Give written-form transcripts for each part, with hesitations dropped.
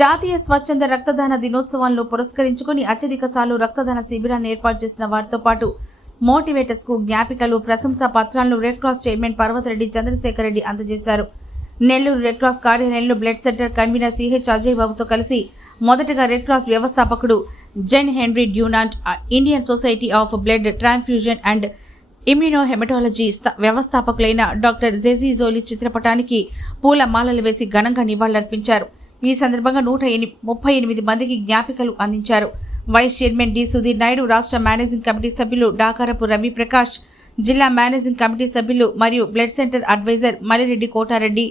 జాతీయ స్వచ్ఛంద రక్తదాన దినోత్సవాలను పురస్కరించుకుని అత్యధిక సార్లు రక్తదాన శిబిరాన్ని ఏర్పాటు చేసిన వారితో పాటు మోటివేటర్స్ కు జ్ఞాపికలు, ప్రశంసా పత్రాలను red cross chairman Parvathareddy Chandrasekhar Reddy అందజేశారు. నెల్లూరు రెడ్ క్రాస్ కార్యాలయంలో blood centre convener CH Ajay బాబుతో కలిసి మొదటగా రెడ్ క్రాస్ వ్యవస్థాపకుడు Jean Henry Dunant, Indian society of blood transfusion and immunohaematology వ్యవస్థాపకులైన డాక్టర్ జెజీ జోలీ చిత్రపటానికి పూల మాలలు వేసి ఘనంగా నివాళులర్పించారు. ఈ సందర్భంగా 138 మందికి జ్ఞాపికలు అందించారు. Vice chairman D Sudheer Naidu, రాష్ట్ర మేనేజింగ్ కమిటీ సభ్యులు డాకారపు రవి ప్రకాష్, జిల్లా మేనేజింగ్ కమిటీ సభ్యులు మరియు blood centre adviser Malireddy Kotareddy,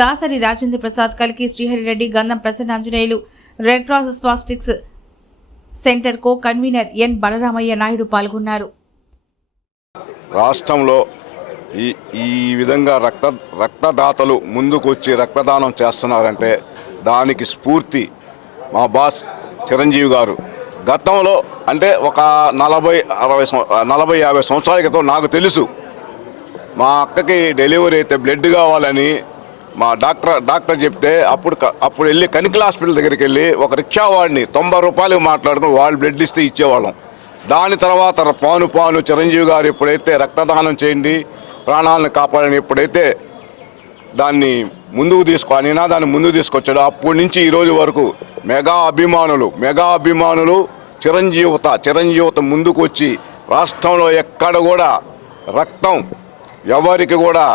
Dasari Rajendra Prasad, Kaliki Sriharireddy, Gandham Prasannanjaneyulu, red cross spastics centre co convener N Balaramaiah Naidu పాల్గొన్నారు. రాష్ట్రంలో ఈ విధంగా రక్తదాతలు ముందుకు వచ్చి రక్తదానం చేస్తున్నారంటే దానికి స్ఫూర్తి మా బాస్ చిరంజీవి గారు. గతంలో అంటే ఒక 40-50 సంవత్సరాల క్రితం నాకు తెలుసు, మా అక్కకి డెలివరీ అయితే బ్లడ్ కావాలని మా డాక్టర్ చెప్తే అప్పుడు వెళ్ళి కనికల్ హాస్పిటల్ దగ్గరికి వెళ్ళి ఒక రిక్షా వాడిని 90 రూపాయలు మాట్లాడుకుని వాళ్ళు బ్లడ్ ఇస్తే ఇచ్చేవాళ్ళం. దాని తర్వాత పాను చిరంజీవి గారు ఎప్పుడైతే రక్తదానం చేయండి, ప్రాణాలను కాపాడని ఎప్పుడైతే దాన్ని ముందుకు దాన్ని ముందుకు తీసుకొచ్చాడు, అప్పటి నుంచి ఈరోజు వరకు మెగా అభిమానులు చిరంజీవత ముందుకు వచ్చి రాష్ట్రంలో ఎక్కడ కూడా రక్తం ఎవరికి కూడా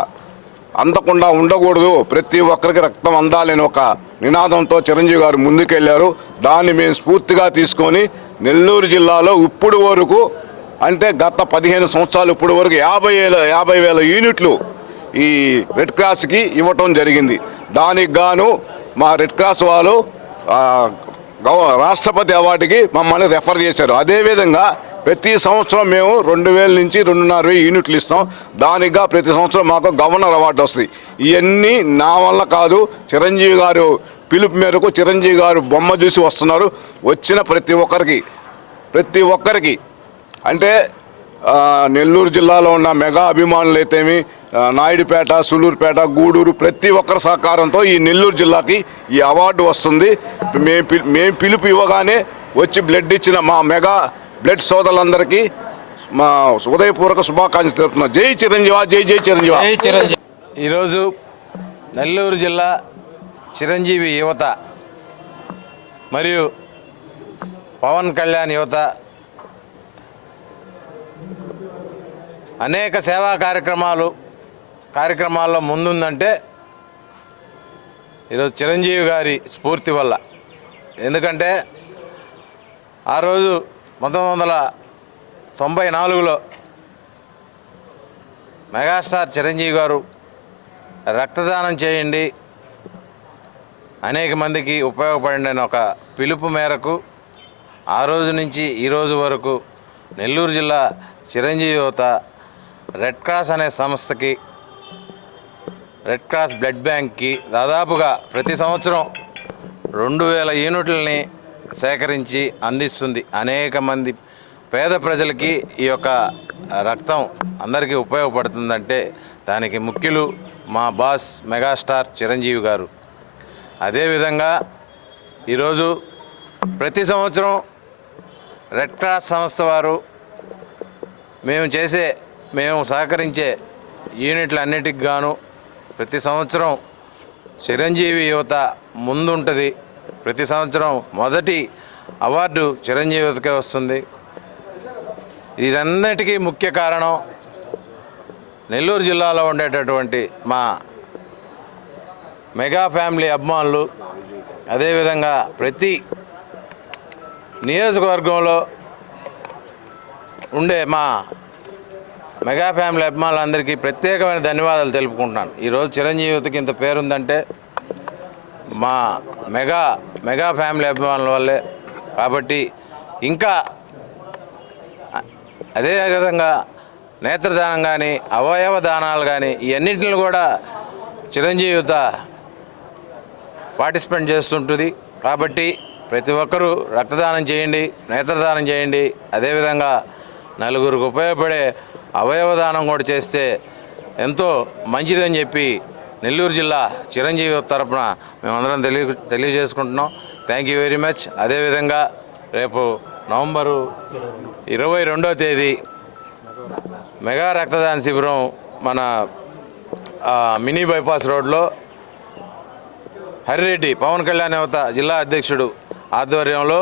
అందకుండా ఉండకూడదు, ప్రతి ఒక్కరికి రక్తం అందాలని ఒక నినాదంతో చిరంజీవి గారు ముందుకెళ్లారు. దాన్ని మేము స్ఫూర్తిగా తీసుకొని నెల్లూరు జిల్లాలో ఇప్పుడు వరకు అంటే గత 15 సంవత్సరాలు ఇప్పుడు వరకు 50,000 యూనిట్లు ఈ రెడ్ క్రాస్కి ఇవ్వటం జరిగింది. దానికి గాను మా రెడ్ క్రాస్ వాళ్ళు రాష్ట్రపతి అవార్డుకి మమ్మల్ని రెఫర్ చేశారు. అదేవిధంగా ప్రతి సంవత్సరం మేము 2,000 నుంచి 2,500 యూనిట్లు ఇస్తాం. దానిగా ప్రతి సంవత్సరం మాకు గవర్నర్ అవార్డు వస్తుంది. ఇవన్నీ నా వల్ల కాదు, చిరంజీవి గారు పిలుపు మేరకు చిరంజీవి గారు బొమ్మ చూసి వస్తున్నారు. వచ్చిన ప్రతి ఒక్కరికి అంటే నెల్లూరు జిల్లాలో ఉన్న మెగా అభిమానులు అయితేమి, నాయుడుపేట, సులూరుపేట, గూడూరు ప్రతి ఒక్కరి సహకారంతో ఈ నెల్లూరు జిల్లాకి ఈ అవార్డు వస్తుంది. మేము పిలుపు ఇవ్వగానే వచ్చి బ్లడ్ ఇచ్చిన మా మెగా బ్లడ్ సోదరులందరికీ మా హృదయపూర్వక శుభాకాంక్షలు తెలుపుతున్నాం. జై చిరంజీవ, జై జై చిరంజీవ. ఈరోజు నెల్లూరు జిల్లా చిరంజీవి యువత మరియు పవన్ కళ్యాణ్ యువత అనేక సేవా కార్యక్రమాల్లో ముందుందంటే ఈరోజు చిరంజీవి గారి స్ఫూర్తి వల్ల. ఎందుకంటే ఆ రోజు 1994లో మెగాస్టార్ చిరంజీవి గారు రక్తదానం చేయండి, అనేక మందికి ఉపయోగపడండి అని ఒక పిలుపు మేరకు ఆ రోజు నుంచి ఈ రోజు వరకు నెల్లూరు జిల్లా చిరంజీవి యువత రెడ్ క్రాస్ అనే సంస్థకి, రెడ్ క్రాస్ బ్లడ్ బ్యాంక్కి దాదాపుగా ప్రతి సంవత్సరం 2,000 యూనిట్లని సేకరించి అందిస్తుంది. అనేక మంది పేద ప్రజలకి ఈ యొక్క రక్తం అందరికీ ఉపయోగపడుతుందంటే దానికి ముఖ్యులు మా బాస్ మెగాస్టార్ చిరంజీవి గారు. అదేవిధంగా ఈరోజు ప్రతి సంవత్సరం రెడ్ క్రాస్ సంస్థ వారు మేము సహకరించే యూనిట్లన్నిటికి గాను ప్రతి సంవత్సరం చిరంజీవి యువత ముందుంటుంది. ప్రతి సంవత్సరం మొదటి అవార్డు చిరంజీవి యువతకే వస్తుంది. ఇదన్నిటికీ ముఖ్య కారణం నెల్లూరు జిల్లాలో ఉండేటటువంటి మా మెగా ఫ్యామిలీ అభిమానులు, అదేవిధంగా ప్రతి నియోజకవర్గంలో ఉండే మా మెగా ఫ్యామిలీ అభిమానులందరికీ ప్రత్యేకమైన ధన్యవాదాలు తెలుపుకుంటున్నాను. ఈరోజు చిరంజీవి యువతకి ఇంత పేరుందంటే మా మెగా ఫ్యామిలీ అభిమానుల వల్లే. కాబట్టి ఇంకా అదేవిధంగా నేత్రదానం కానీ, అవయవ దానాలు కానీ ఇవన్నింటిని కూడా చిరంజీవి యువత పార్టిసిపేట్ చేస్తుంటుంది. కాబట్టి ప్రతి ఒక్కరూ రక్తదానం చేయండి, నేత్రదానం చేయండి. అదేవిధంగా నలుగురికి ఉపయోగపడే అవయవదానం కూడా చేస్తే ఎంతో మంచిదని చెప్పి నెల్లూరు జిల్లా చిరంజీవి తరపున మేమందరం తెలియజేసుకుంటున్నాం. Thank you very much. అదేవిధంగా రేపు నవంబరు 22వ తేదీ మెగా రక్తదాన శిబిరం మన మినీ బైపాస్ రోడ్లో హరిరెడ్డి పవన్ కళ్యాణ్ యువత జిల్లా అధ్యక్షుడు ఆధ్వర్యంలో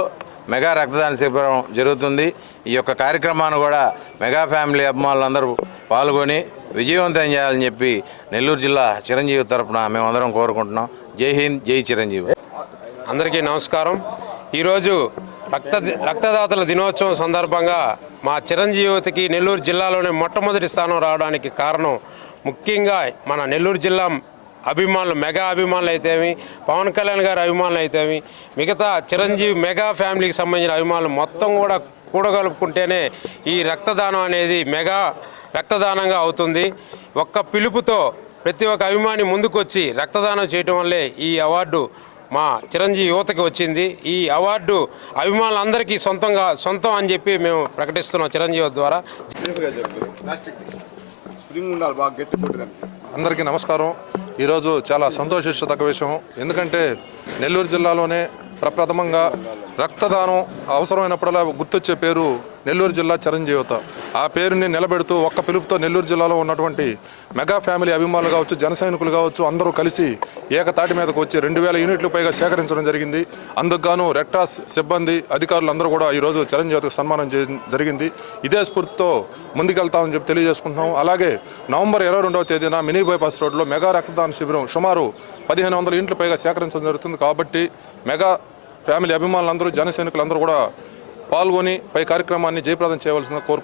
మెగా రక్తదాన శిబిరం జరుగుతుంది. ఈ యొక్క కార్యక్రమాన్ని కూడా మెగా ఫ్యామిలీ అభిమానులందరూ పాల్గొని విజయవంతం చేయాలని చెప్పి నెల్లూరు జిల్లా చిరంజీవి తరఫున మేమందరం కోరుకుంటున్నాం. జై హింద్, జై చిరంజీవి. అందరికీ నమస్కారం. ఈరోజు రక్తదాతల దినోత్సవం సందర్భంగా మా చిరంజీవికి నెల్లూరు జిల్లాలోనే మొట్టమొదటి స్థానం రావడానికి కారణం ముఖ్యంగా మన నెల్లూరు జిల్లా అభిమానులు, మెగా అభిమానులు అయితేమి, పవన్ కళ్యాణ్ గారి అభిమానులు అయితేమి, మిగతా చిరంజీవి మెగా ఫ్యామిలీకి సంబంధించిన అభిమానులు మొత్తం కూడా కూడగలుపుకుంటేనే ఈ రక్తదానం అనేది మెగా రక్తదానంగా అవుతుంది. ఒక్క పిలుపుతో ప్రతి ఒక్క అభిమాని ముందుకొచ్చి రక్తదానం చేయటం వల్లే ఈ అవార్డు మా చిరంజీవి యువతకి వచ్చింది. ఈ అవార్డు అభిమానులందరికీ సొంతం అని చెప్పి మేము ప్రకటిస్తున్నాం చిరంజీవి ద్వారా. అందరికీ నమస్కారం. ఈరోజు చాలా సంతోషించదగ్గ విషయం. ఎందుకంటే నెల్లూరు జిల్లాలోనే ప్రప్రథమంగా రక్తదానం అవసరమైనప్పుడల్లా గుర్తొచ్చే పేరు నెల్లూరు జిల్లా చిరంజీవిత. ఆ పేరుని నిలబెడుతూ ఒక్క పిలుపుతో నెల్లూరు జిల్లాలో ఉన్నటువంటి మెగా ఫ్యామిలీ అభిమానులు కావచ్చు, జన సైనికులు కావచ్చు, అందరూ కలిసి ఏకతాటి మీదకు వచ్చి 2000 యూనిట్లు పైగా సేకరించడం జరిగింది. అందుకు గాను రెడ్ క్రాస్ సిబ్బంది, అధికారులు అందరూ కూడా ఈరోజు చిరంజీవితకు సన్మానం జరిగింది. ఇదే స్ఫూర్తితో ముందుకెళ్తామని చెప్పి తెలియజేసుకుంటున్నాం. అలాగే నవంబర్ 22వ తేదీన మినీ బైపాస్ రోడ్లో మెగా రక్తదాన శిబిరం సుమారు 1500 యూనిట్లు పైగా సేకరించడం జరుగుతుంది. కాబట్టి మెగా ఫ్యామిలీ అభిమానులందరూ, జన సైనికులందరూ కూడా పాల్గొని పై కార్యక్రమాన్ని జయప్రదం చేయవలసిందిగా కోరు.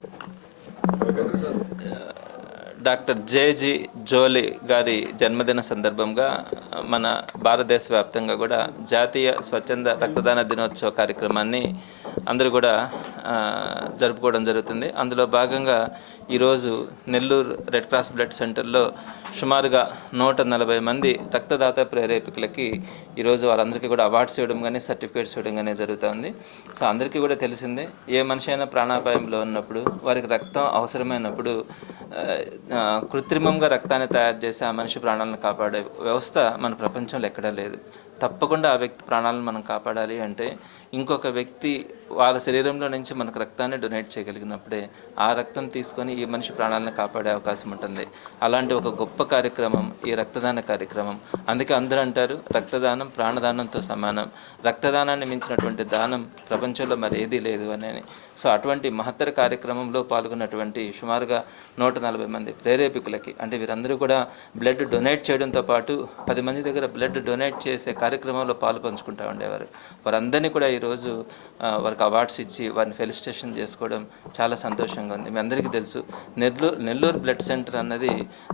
డాక్టర్ జేజీ జోలి గారి జన్మదిన సందర్భంగా మన భారతదేశ వ్యాప్తంగా కూడా జాతీయ స్వచ్ఛంద రక్తదాన దినోత్సవ కార్యక్రమాన్ని అందరూ కూడా జరుపుకోవడం జరుగుతుంది. అందులో భాగంగా ఈరోజు నెల్లూరు రెడ్ క్రాస్ బ్లడ్ సెంటర్లో సుమారుగా 140 మంది రక్తదాత ప్రేరేపికులకి ఈరోజు వారందరికీ కూడా అవార్డ్స్ ఇవ్వడం కానీ, సర్టిఫికేట్స్ ఇవ్వడం కానీ జరుగుతుంది. సో అందరికీ కూడా తెలిసిందే, ఏ మనిషి అయినా ప్రాణాపాయంలో ఉన్నప్పుడు, వారికి రక్తం అవసరమైనప్పుడు కృత్రిమంగా రక్తాన్ని తయారు చేసి ఆ మనిషి ప్రాణాలను కాపాడే వ్యవస్థ మన ప్రపంచంలో ఎక్కడా లేదు. తప్పకుండా ఆ వ్యక్తి ప్రాణాలను మనం కాపాడాలి అంటే ఇంకొక వ్యక్తి వాళ్ళ శరీరంలో నుంచి మనకు రక్తాన్ని డొనేట్ చేయగలిగినప్పుడే ఆ రక్తం తీసుకొని ఈ మనిషి ప్రాణాలను కాపాడే అవకాశం ఉంటుంది. అలాంటి ఒక గొప్ప కార్యక్రమం ఈ రక్తదాన కార్యక్రమం. అందుకే అందరూ అంటారు, రక్తదానం ప్రాణదానంతో సమానం, రక్తదానాన్ని మించినటువంటి దానం ప్రపంచంలో మరి ఏదీ లేదు అని. సో అటువంటి మహత్తర కార్యక్రమంలో పాల్గొన్నటువంటి సుమారుగా 140 మంది ప్రేరేపికులకి, అంటే వీరందరూ కూడా బ్లడ్ డొనేట్ చేయడంతో పాటు 10 మంది దగ్గర బ్లడ్ డొనేట్ చేసే కార్యక్రమంలో పాలు పంచుకుంటూ ఉండేవారు. వారందరినీ కూడా ఈరోజు వారికి అవార్డ్స్ ఇచ్చి వారిని ఫెలిసిటేషన్ చేసుకోవడం చాలా సంతోషంగా ఉంది. మీ అందరికీ తెలుసు, నెల్లూరు బ్లడ్ సెంటర్ అన్నది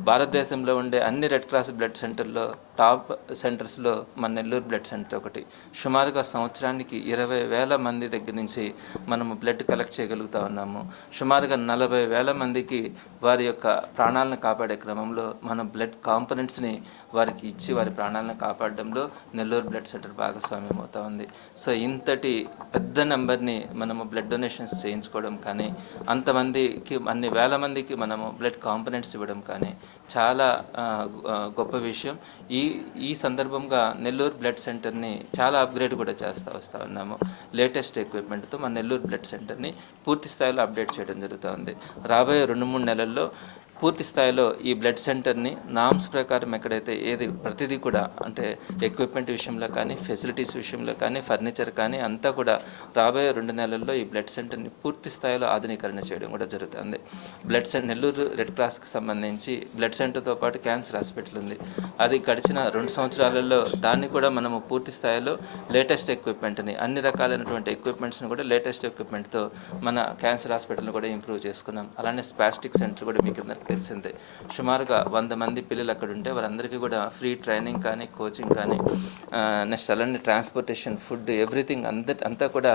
భారతదేశంలో ఉండే అన్ని రెడ్ క్రాస్ బ్లడ్ సెంటర్లో టాప్ సెంటర్స్లో మన నెల్లూరు బ్లడ్ సెంటర్ ఒకటి. సుమారుగా సంవత్సరానికి 20,000 మంది దగ్గర నుంచి మనము బ్లడ్ కలెక్ట్ చేయగలుగుతూ ఉన్నాము. సుమారుగా 40,000 మందికి వారి యొక్క ప్రాణాలను కాపాడే క్రమంలో మన బ్లడ్ కాంపనెంట్స్ని వారికి ఇచ్చి వారి ప్రాణాలను కాపాడడంలో నెల్లూరు బ్లడ్ సెంటర్ భాగస్వామ్యం అవుతూ ఉంది. సో ఇంతటి పెద్ద నెంబర్ని మనము బ్లడ్ డొనేషన్స్ చేయించుకోవడం కానీ, అంతమందికి అన్ని వేల మందికి మనము బ్లడ్ కాంపనెంట్స్ ఇవ్వడం కానీ చాలా గొప్ప విషయం. ఈ సందర్భంగా నెల్లూరు బ్లడ్ సెంటర్ని చాలా అప్గ్రేడ్ కూడా వస్తూ ఉన్నాము. లేటెస్ట్ ఎక్విప్మెంట్తో మన నెల్లూరు బ్లడ్ సెంటర్ని పూర్తి స్థాయిలో అప్డేట్ చేయడం జరుగుతుంది. రాబోయే 2-3 నెలల్లో పూర్తి స్థాయిలో ఈ బ్లడ్ సెంటర్ని నామ్స్ ప్రకారం ఎక్కడైతే ప్రతిదీ కూడా, అంటే ఎక్విప్మెంట్ విషయంలో కానీ, ఫెసిలిటీస్ విషయంలో కానీ, ఫర్నిచర్ కానీ అంతా కూడా రాబోయే 2 నెలల్లో ఈ బ్లడ్ సెంటర్ని పూర్తి స్థాయిలో ఆధునీకరణ చేయడం కూడా జరుగుతుంది. నెల్లూరు రెడ్ క్రాస్కి సంబంధించి బ్లడ్ సెంటర్తో పాటు క్యాన్సర్ హాస్పిటల్ ఉంది. అది గడిచిన 2 సంవత్సరాలలో దాన్ని కూడా మనము పూర్తి స్థాయిలో లేటెస్ట్ ఎక్విప్మెంట్ని, అన్ని రకాలైనటువంటి ఎక్విప్మెంట్స్ని కూడా లేటెస్ట్ ఎక్విప్మెంట్తో మన క్యాన్సర్ హాస్పిటల్ని కూడా ఇంప్రూవ్ చేసుకున్నాం. అలానే స్పాస్టిక్ సెంటర్ కూడా మీకు అందరికీ తెలిసిందే. సుమారుగా 100 మంది పిల్లలు అక్కడ ఉంటే వారందరికీ కూడా ఫ్రీ ట్రైనింగ్ కానీ, కోచింగ్ కానీ, నెక్స్ట్ అలానే ట్రాన్స్పోర్టేషన్, ఫుడ్, ఎవ్రీథింగ్ అంతా కూడా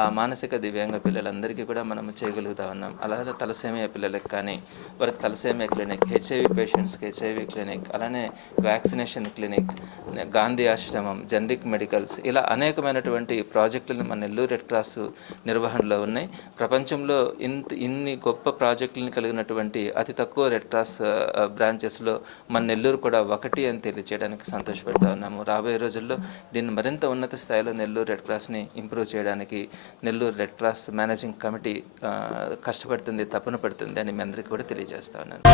ఆ మానసిక దివ్యాంగ పిల్లలందరికీ కూడా మనం చేయగలుగుతా ఉన్నాం. అలాగే తలసేమియా పిల్లలకు కానీ వారికి తలసేమియా క్లినిక్, హెచ్ఐవి పేషెంట్స్కి హెచ్ఐవి క్లినిక్, అలానే వ్యాక్సినేషన్ క్లినిక్, గాంధీ ఆశ్రమం, జనరిక్ మెడికల్స్, ఇలా అనేకమైనటువంటి ప్రాజెక్టులను మన నెల్లూరు రెడ్ క్రాస్ నిర్వహణలో ఉన్నాయి. ప్రపంచంలో ఇన్ని గొప్ప ప్రాజెక్టులను కలిగినటువంటి అతి తక్కువ తక్కువ రెడ్ క్రాస్ బ్రాంచెస్లో మన నెల్లూరు కూడా ఒకటి అని తెలియజేయడానికి సంతోషపడుతూ ఉన్నాము. రాబోయే రోజుల్లో దీన్ని మరింత ఉన్నత స్థాయిలో నెల్లూరు రెడ్ క్రాస్ని ఇంప్రూవ్ చేయడానికి Nellore red cross managing committee కష్టపడుతుంది, తపన పడుతుంది అని మీ అందరికీ కూడా తెలియజేస్తా ఉన్నాను.